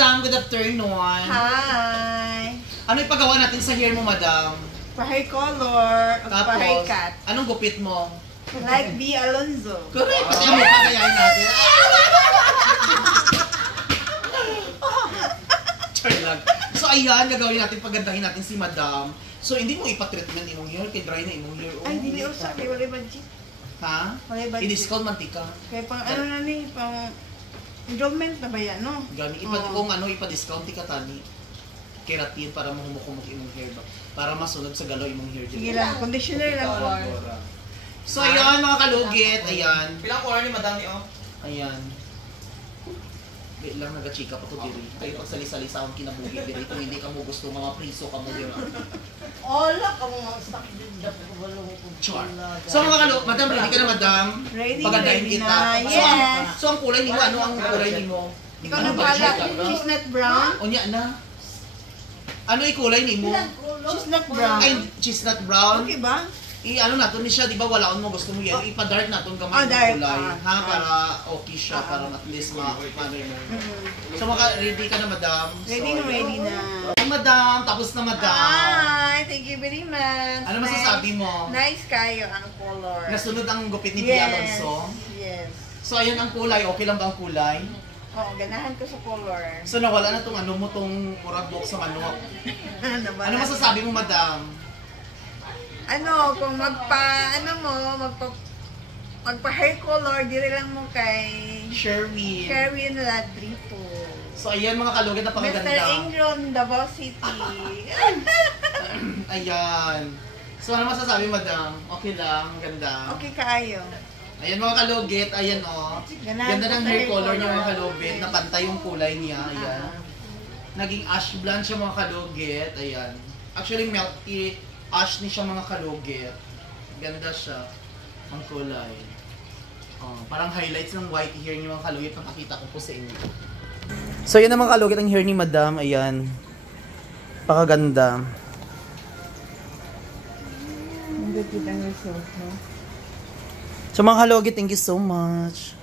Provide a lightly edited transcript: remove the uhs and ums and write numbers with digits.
Madam, good afternoon. Hi! Ano ipagawa natin sa hair mo, madam? Pa-hair color, pa-hair cut. Anong gupit mo? Like B. Alonzo. Correct, pati ang mukha gayahin natin. Char lang. So ayan, gagawin natin, pagandahin natin si madam. So hindi mo ipa-treatment imong hair, kay dry na imong hair. Ay, hindi ko sa kay wala budget. Ha? Wala budget. I-discount mantika. Kaya pang ano na ni, pang enrollment na ba yan, no? Gani, kung ano, ipa-discount ka tani. Keratin para mahumok-humok imong hair ba? Para masunod sa galaw imong hair. Sige lang, conditioner lang po. So ayan mga kalugit, ayan. Pilang oras ni madam niyo? Ayan. Wait lang, nagachika pa to diri. Kayo pagsali-sali sa akong kinabuhi diri. Kung hindi ka mo gusto mga priso ka mo diri. Ola ka mga stock din dapat ko wala ko. Char. So mga kalugit, madam, ready ka na madam? Ready, Pagandahin ready kita. na. Yes. So ang kulay nimo, ano ang kulay nimo? Ikaw na pala, chestnut brown. Unya na. Ano yung kulay nimo? Chestnut brown. Ay, chestnut brown. Okay ba? Ano natin ni siya, di ba walaon mo gusto mo yan, ipa-dark natin gamay ng dark. kulay, ha, para okay siya, para at least paano mo. So ready ka na madam? Ready na, ready na. Ay madam, tapos na madam. Hi, thank you very much. Ano masasabi mo? Nice kayo ang color. Nasunod ang gupit ni Pia Alonso. Yes. So ayun ang kulay, okay lang ba ang kulay? Oo, ganahan ko sa color. So nawala na tong ano mo, tong murag box ng ano. Ano masasabi mo madam? Ano, kung magpa-hair color, dire lang mo kay Sherwin Ladrito. So ayan mga kalugit na pangaganda. Mr. Ingron, Davao City. Ayan. So ano masasabi madam? Okay lang, ganda. Okay kaayo. Ayan mga kalugit, ayan o. Ganda ng hair color niya mga kalugit, napantay yung kulay niya, ayan. Naging ash blonde siya mga kalugit, ayan. Actually milky ash ni siya mga kalugit. Ganda siya, ang kulay. Parang highlights ng white hair niya mga kalugit, ang nakita ko po sa inyo. So yan ang mga kalugit ang hair ni madam, ayan. Pakaganda. Ang ganda ng result, no? So mga kalugit, thank you so much.